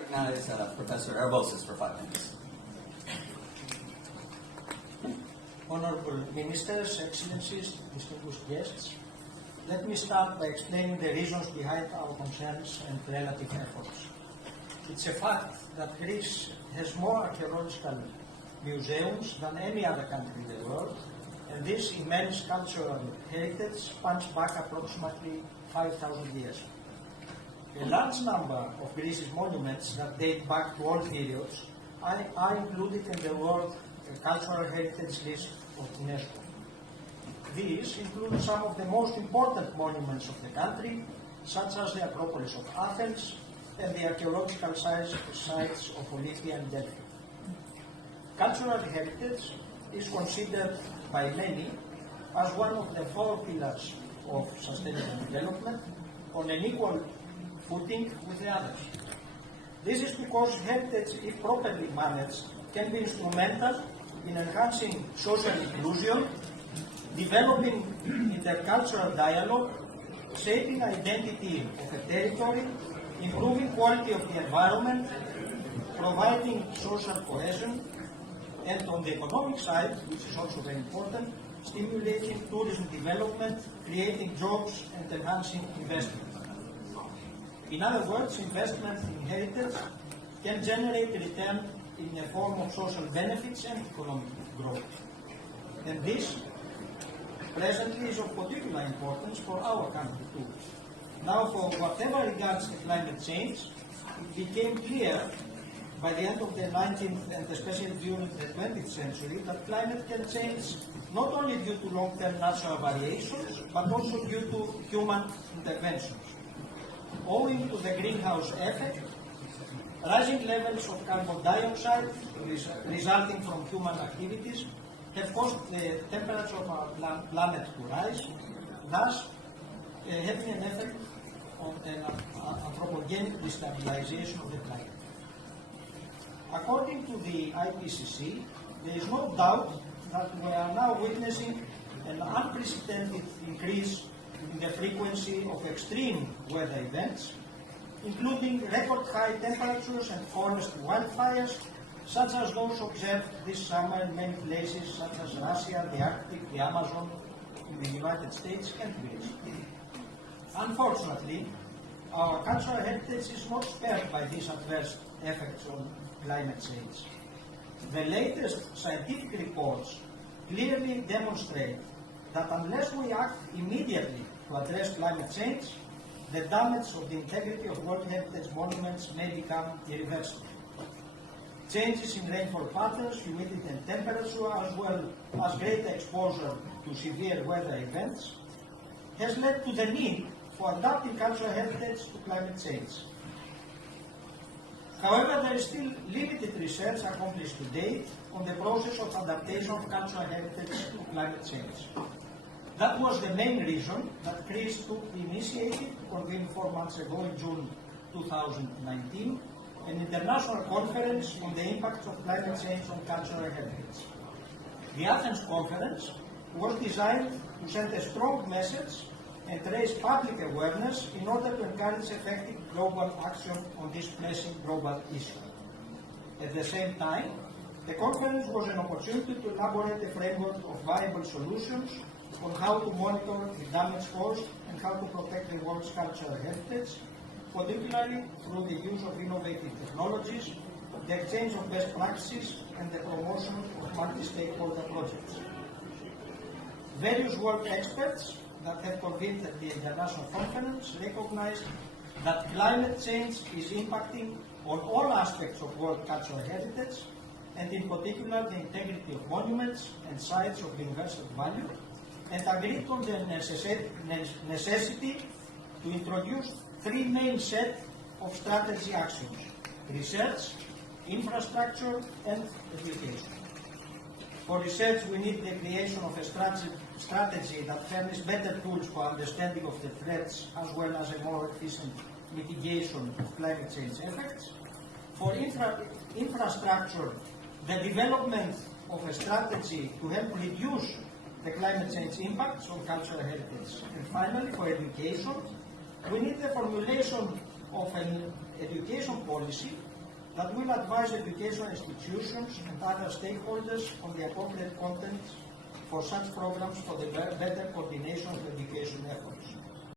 recognize Professor Aravossis for 5 minutes. Honorable Ministers, Excellencies, distinguished guests, let me start by explaining the reasons behind our concerns and relative efforts. It's a fact that Greece has more archaeological museums than any other country in the world, and this immense cultural heritage spans back approximately 5,000 years. A large number of Greece's monuments that date back to all periods are included in the World Cultural Heritage List of UNESCO. These include some of the most important monuments of the country, such as the Acropolis of Athens and the archaeological sites of Olympia and Delphi. Cultural heritage is considered by many as one of the 4 pillars of sustainable development, on an equal footing with the others. This is because heritage, if properly managed, can be instrumental in enhancing social inclusion, developing intercultural dialogue, shaping identity of a territory, improving quality of the environment, providing social cohesion, and on the economic side, which is also very important, stimulating tourism development, creating jobs, and enhancing investment. In other words, investment in heritage can generate return in the form of social benefits and economic growth. And this presently is of particular importance for our country too. Now, for whatever regards to climate change, it became clear by the end of the 19th and especially during the 20th century that climate can change not only due to long-term natural variations, but also due to human interventions. Owing to the greenhouse effect, rising levels of carbon dioxide resulting from human activities have caused the temperature of our planet to rise, thus having an effect on an anthropogenic destabilization of the climate. According to the IPCC, there is no doubt that we are now witnessing an unprecedented increase in the frequency of extreme weather events, including record high temperatures and forest wildfires, such as those observed this summer in many places such as Russia, the Arctic, the Amazon, in the United States and Greece. Unfortunately, our cultural heritage is not spared by these adverse effects on climate change. The latest scientific reports clearly demonstrate that unless we act immediately to address climate change, the damage of the integrity of World Heritage monuments may become irreversible. Changes in rainfall patterns, humidity and temperature, as well as greater exposure to severe weather events, has led to the need for adapting cultural heritage to climate change. However, there is still limited research accomplished to date on the process of adaptation of cultural heritage to climate change. That was the main reason that Greece took the initiative to convene 4 months ago in June 2019 an international conference on the impacts of climate change on cultural heritage. The Athens conference was designed to send a strong message and raise public awareness in order to encourage effective global action on this pressing global issue. At the same time, the conference was an opportunity to elaborate a framework of viable solutions on how to monitor the damage caused and how to protect the world's cultural heritage, particularly through the use of innovative technologies, the exchange of best practices, and the promotion of multi-stakeholder projects. Various world experts that have convened at the international conference recognized that climate change is impacting on all aspects of world cultural heritage, and in particular the integrity of monuments and sites of universal value, and agreed on the necessity to introduce 3 main sets of strategy actions: research, infrastructure, and education. For research, we need the creation of a strategy that furnishes better tools for understanding of the threats as well as a more efficient mitigation of climate change effects. For infrastructure, the development of a strategy to help reduce the climate change impacts on cultural heritage. And finally, for education, we need the formulation of education policy that will advise educational institutions and other stakeholders on the appropriate content for such programs for the better coordination of education efforts.